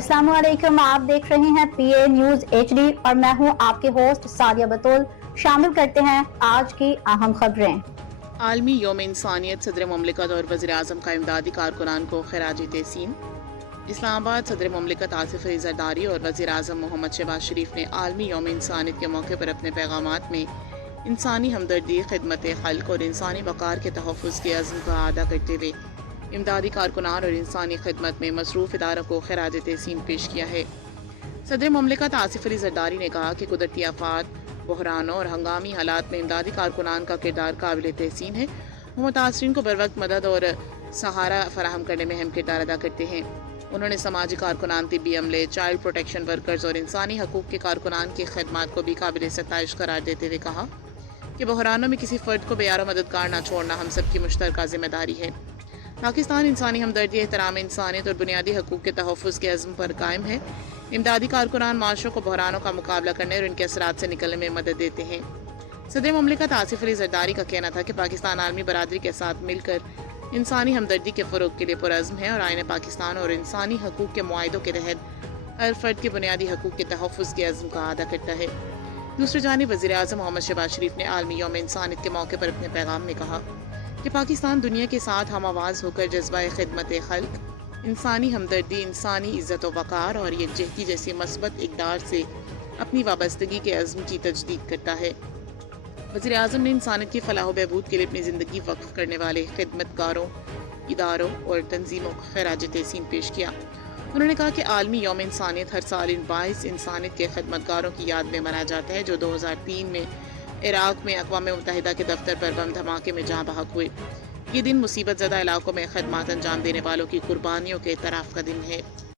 अस्सलाम वालेकुम, आप देख रहे हैं पीए न्यूज HD और मैं हूं आपके होस्ट सादिया बतौल। शामिल करते हैं आज की अहम खबरें। आलमी यौम इंसानियत, सदर ममलिकत और वज़ीर आज़म का इमदादी कारकुनान को खिराज तहसीन। इस्लामाबाद, सदर ममलिकत आसिफ अली ज़रदारी और वज़ीर आज़म मोहम्मद शहबाज शरीफ ने आलमी यौम इंसानियत के मौके पर अपने पैगामात में इंसानी हमदर्दी, खिदमत खल्क और इंसानी वक़ार के तहफ़्फ़ुज़ के अज़्म का अदा करते हुए इमदादी कारकुनान और इंसानी खिदमत में मसरूफ़ इदारों को खिराज तहसीन पेश किया है। सदर ममलिकत आसिफ अली ज़रदारी ने कहा कि कुदरती आफ़ात, बहरानों और हंगामी हालात में इमदादी कारकुनान का किरदार काबिल तहसीन है। वो मुतासरीन को बरवक्त मदद और सहारा फराहम करने में अहम किरदार अदा करते हैं। उन्होंने समाजी कारकुनान, तिब्बी अमले, चाइल्ड प्रोटेक्शन वर्कर्स और इंसानी हकूक़ के कारकुनान की खदमात को भी काबिल सताइश करार देते हुए कहा कि बहरानों में किसी फ़र्द को बेयारो मददगार न छोड़ना हम सब की मुश्तरका ज़िम्मेदारी है। पाकिस्तान इंसानी हमदर्दी, एहतराम इंसानियत और बुनियादी हकूक़ के तहफ़्फ़ुज़ के अज़्म पर कायम है। इमदादी कारकुनान माशरों को बहरानों का मुकाबला करने और इनके असरात से निकलने में मदद देते हैं। सदर ममलिकत आसिफ अली ज़रदारी का कहना था कि पाकिस्तान आलमी बरादरी के साथ मिलकर इंसानी हमदर्दी के फ़रोग़ के लिए पुरअज़्म है और आईन पाकिस्तान और इंसानी हकूक़ के मुआहिदों के तहत हर फ़र्द के बुनियादी हकूक़ के तहफ़्फ़ुज़ के अज़्म का अदा करता है। दूसरी जानिब वज़ीर आज़म मोहम्मद शहबाज शरीफ ने आलमी यौम इंसानियत के मौके पर अपने पैगाम में कहा कि पाकिस्तान दुनिया के साथ हम आवाज़ होकर जज्बा खिदमत खल्क, इंसानी हमदर्दी, इंसानी इज़्ज़त व वक़ार और यकजहती जैसी मस्बत इक़दार से अपनी वाबस्तगी के अज़्म की तजदीद करता है। वज़ीर आज़म ने इंसानियत की फलाह व बहबूद के लिए अपनी ज़िंदगी वक्फ़ करने वाले खिदमतगारों, इदारों और तंजीमों को खिराज तहसीन पेश किया। उन्होंने कहा कि आलमी यौम इंसानियत हर साल इन बाइस इंसानियत के खिदमतगारों की याद में मनाया जाता है जो 2003 में इराक़ में अक़वाम मुत्तहिदा के दफ्तर पर बम धमाके में जहाँ बहक हुए। ये दिन मुसीबत ज़दा इलाकों में खदमात अंजाम देने वालों की कुर्बानियों के इतराफ़ का दिन है।